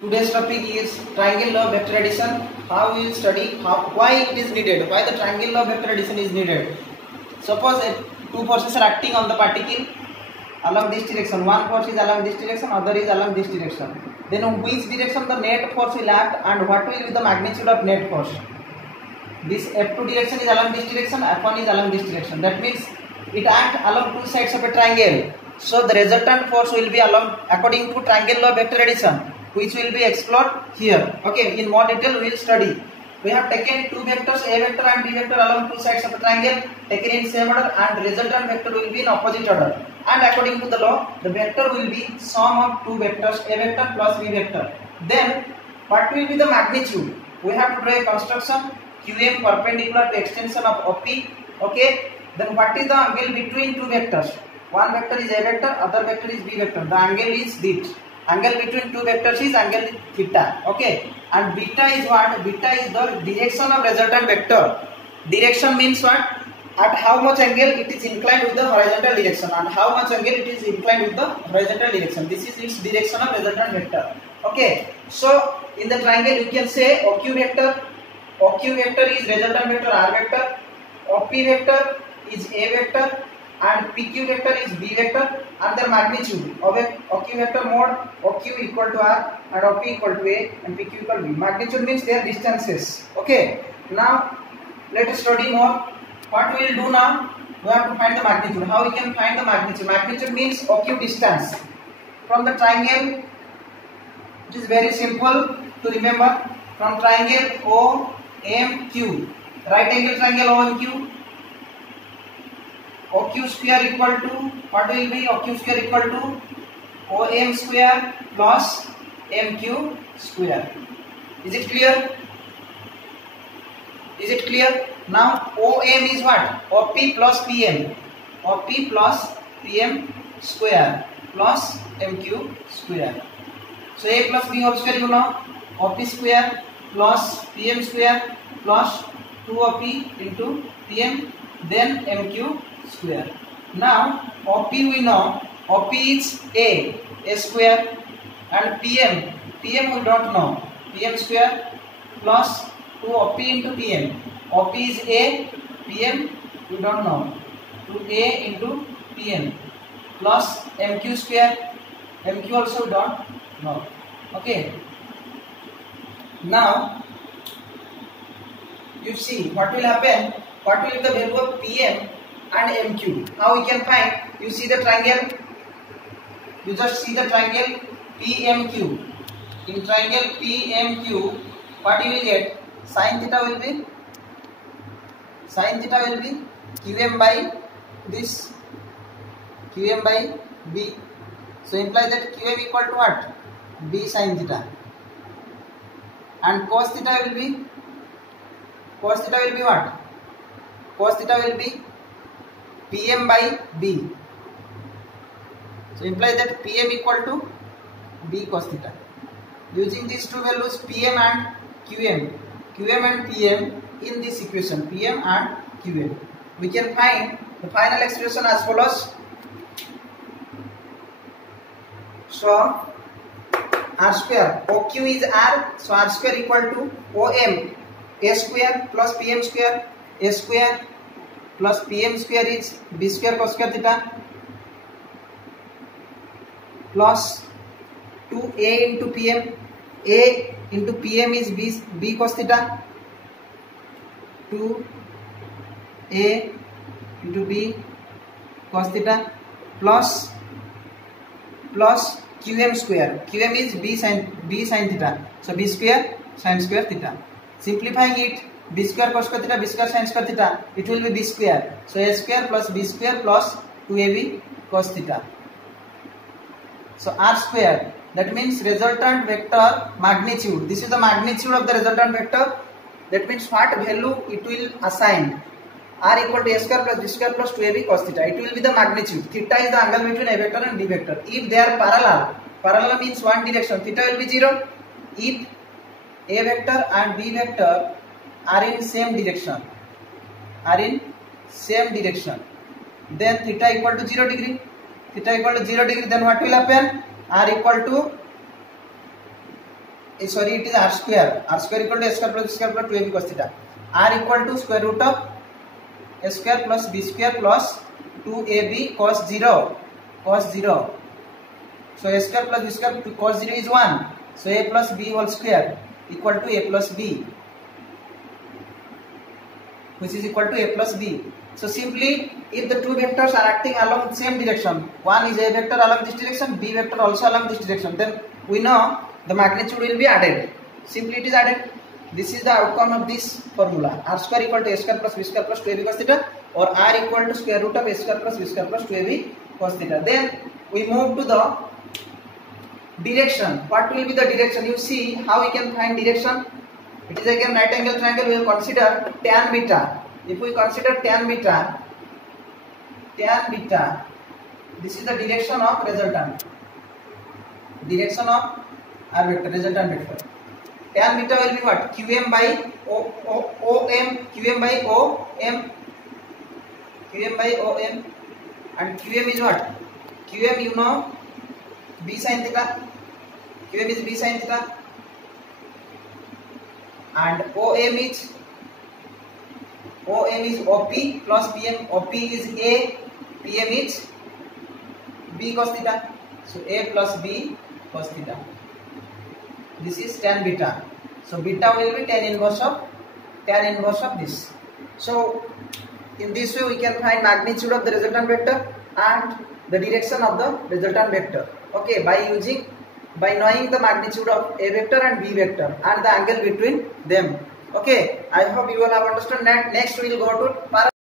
Today's topic is triangle law of vector addition. How we will study why it is needed, why the triangle law of vector addition is needed. Suppose two forces are acting on the particle along this direction. One force is along this direction, other is along this direction. Then in which direction the net force will act and what will be the magnitude of net force? This F2 direction is along this direction, F1 is along this direction. That means it acts along two sides of a triangle. So the resultant force will be along according to triangle law of vector addition, which will be explored here. Okay, in more detail we will study. We have taken two vectors, A vector and B vector, along two sides of a triangle, taken in same order, and resultant vector will be in opposite order. And according to the law, the vector will be sum of two vectors, A vector plus B vector. Then what will be the magnitude? We have to draw a construction QM perpendicular to extension of OP. Okay, then what is the angle between two vectors? One vector is A vector, other vector is B vector. The angle is this. Angle between two vectors is angle theta. Okay, and beta is what? Beta is the direction of resultant vector. Direction means what? At how much angle it is inclined with the horizontal direction, and how much angle it is inclined with the horizontal direction. This is its direction of resultant vector. Okay, so in the triangle you can say OQ vector. OQ vector is resultant vector R vector. OP vector is A vector. And PQ vector is B vector, and their magnitude of a OQ vector mode OQ equal to R and OP equal to A and PQ equal to B. Magnitude means their distances. Okay, now let us study more. What we will do now? We have to find the magnitude. How we can find the magnitude? Magnitude means OQ distance from the triangle. It is very simple to remember. From triangle OMQ, right angle triangle OMQ, OQ square equal to, what will be OQ square equal to OM square plus MQ square. Is it clear? Is it clear? Now OM is what? OP plus PM. OP plus PM square plus MQ square. So A plus B whole square you know. OP square plus PM square plus 2OP into PM, then MQ square. Now OP we know, OP is A square, and PM we don't know, PM square plus 2OP into PM. OP is A, PM we don't know, 2A into PM plus MQ square, MQ also we don't know. Okay, now you see what will happen, what will be the value of PM and MQ. How we can find? You see the triangle, you just see the triangle PMQ. In triangle PMQ, what you will get? Sin theta will be QM by this, QM by B. So imply that QM equal to what? B sin theta. And cos theta will be what? Cos theta will be PM by B. So imply that PM equal to B cos theta. Using these two values PM and QM and PM in this equation, PM and QM, we can find the final expression as follows. So R square, OQ is R, so R square equal to OM A square plus PM square, A square plus PM square is B square cos square theta plus 2A into PM. A into PM is B cos theta, 2A into B cos theta plus QM square. QM is B sin theta, so B square sin square theta. Simplifying it, B square cos square theta, B square sin square theta, it will be B square. So A square plus B square plus 2AB cos theta. So R square, that means resultant vector magnitude. This is the magnitude of the resultant vector. That means what value it will assign. R equal to A square plus B square plus 2AB cos theta. It will be the magnitude. Theta is the angle between A vector and B vector. If they are parallel means one direction, theta will be 0. If A vector and B vector are in same direction, then theta equal to 0 degree. theta equal to 0 degree, then what will happen? R equal to sorry, it is r square. R square equal to a square plus b square plus 2ab cos theta. R equal to square root of a square plus b square plus 2ab cos 0. So a square plus b square cos 0 is 1. So a plus b whole square equal to a plus b, which is equal to a plus b. So simply, if the two vectors are acting along the same direction, one is a vector along this direction, b vector also along this direction, then we know the magnitude will be added. Simply it is added. This is the outcome of this formula. R square equal to a square plus b square plus 2ab cos theta, or r equal to square root of a square plus b square plus 2ab cos theta. Then we move to the direction. What will be the direction? You see how we can find direction. It is again right angle triangle. We will consider tan beta. If we consider tan beta, this is the direction of resultant. Direction of r vector, resultant vector. Tan beta will be what? Qm by OM, and Qm is what? Qm, you know, b sin theta. Qm is b sin theta, and OM is OP plus PM. OP is A, PM is B cos theta. So A plus B cos theta. This is tan beta. So beta will be tan inverse of this. So in this way we can find magnitude of the resultant vector and the direction of the resultant vector. Okay, by knowing the magnitude of A vector and B vector and the angle between them. Okay, I hope you all have understood that. Next we will go to